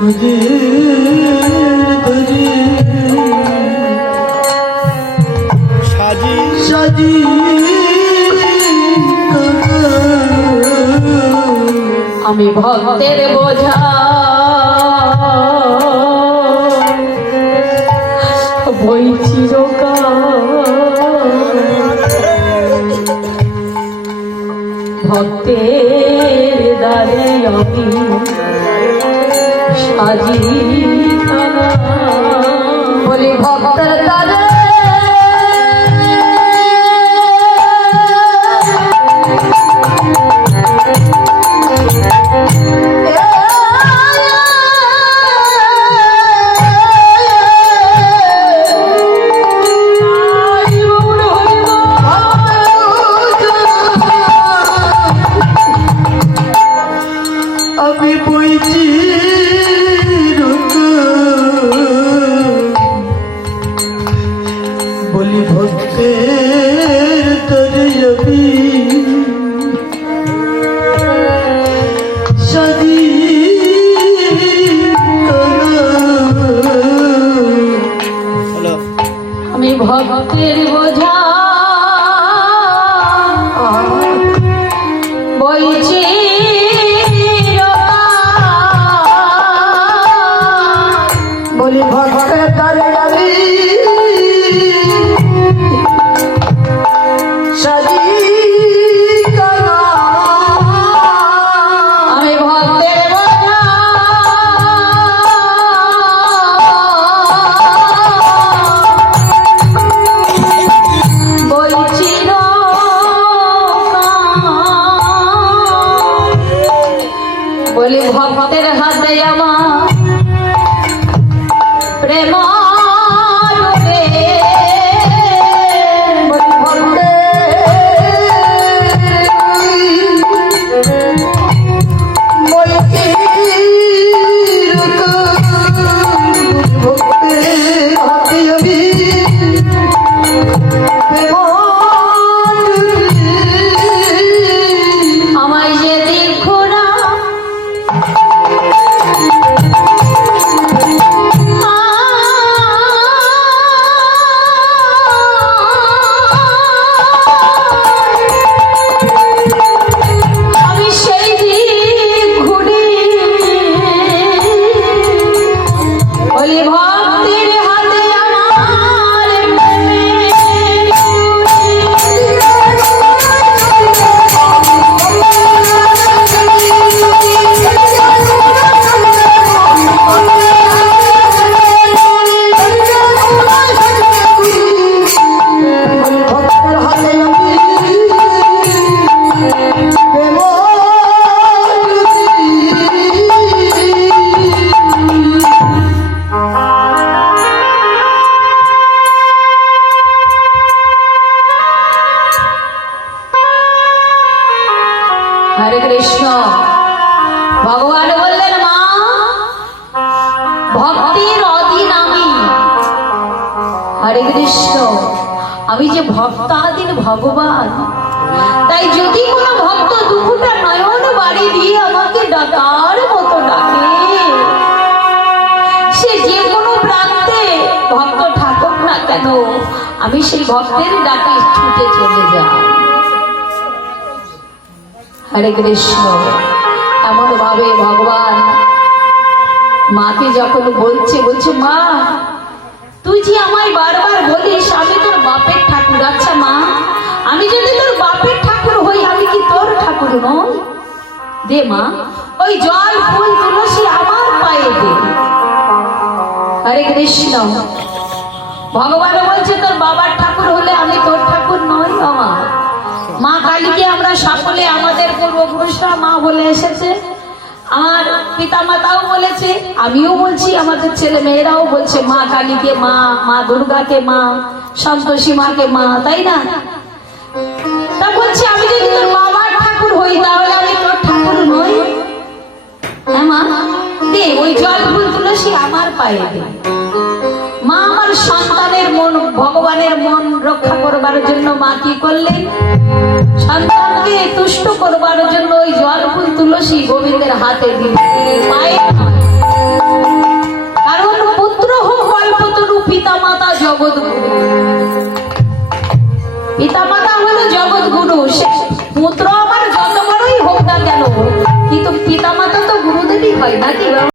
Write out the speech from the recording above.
আমি ভক্তের বোঝা বই চিরকাল ভক্তের দ্বারে আমি সাজি বলি ভক্তের দ্বারে বলি ভক্তের তরে আমি সাজি আমি ভক্তের বোঝা বইছি বলি ভক্তের তরে আমি সাজি আমি ভক্তের বোঝা বইছি বলি ভক্তের হাতে আমার প্রেম আমায় যে দেখো না আমি সেই দিক ঘুরি বলি ভক্তির হাতে আমার ভক্তের হাতে আমি হরে কৃষ্ণ ভগবান বললেন মা ভক্তির অধীন আমি হরে কৃষ্ণ আমি যে ভক্তাধীন ভগবান তাই যদি কোনো ভক্ত দুপুরটা নয়ন বাড়ি দিয়ে আমাকে ডাকার মতো ডাকে সে যে কোনো প্রান্তে ভক্ত ঠাকুর না কেন আমি সেই ভক্তের ডাকে ছুটে চলে যাই হরে কৃষ্ণ এমন ভাবে ভগবান মাকে যখন বলছে মা তুই যে আমায় বারবার বলিস আমি তোর বাপের ঠাকুর আচ্ছা মা আমি যদি তোর বাপের ঠাকুর হই আমি কি তোর ঠাকুর নই দে মা ওই জল ফুল তুলসী আমার পায়ে দে হরে কৃষ্ণ ভগবান বলছে তোর বাবার ঠাকুর হলে আমি তোর ঠাকুর নই আমার মা কালীকে আমরা সকলে আমাদের পূর্বপুরুষরা মা বলে এসেছে আমার পিতা মাতাও বলেছে আমিও বলছি আমাদের ছেলে মেয়েরাও বলছে মা কালীকে মা মা দুর্গাকে মা সন্তোষী মাকে মা তাই না তা বলছি আমি যদি তোর বাবার ঠাকুর হই তাহলে আমি তোর ঠাকুর নই হ্যাঁ মা দে ওই জল ফুল তুলসী আমার পায়ে দে মা আমার সন্তানের মন ভগবানের মন রক্ষা করবার জন্য মা কি করলেন সন্তানকে তুষ্ট করবার জন্য ওই জল ফুল তুলসী গোবিন্দের হাতে দিলেন পায়ে জগৎগুরু, পিতামাতা হলো জগৎগুরু। সে পুত্র আমার যত বড়ই হোক না কেন, কিন্তু পিতামাতা তো গুরুদেবই হয় নাকি?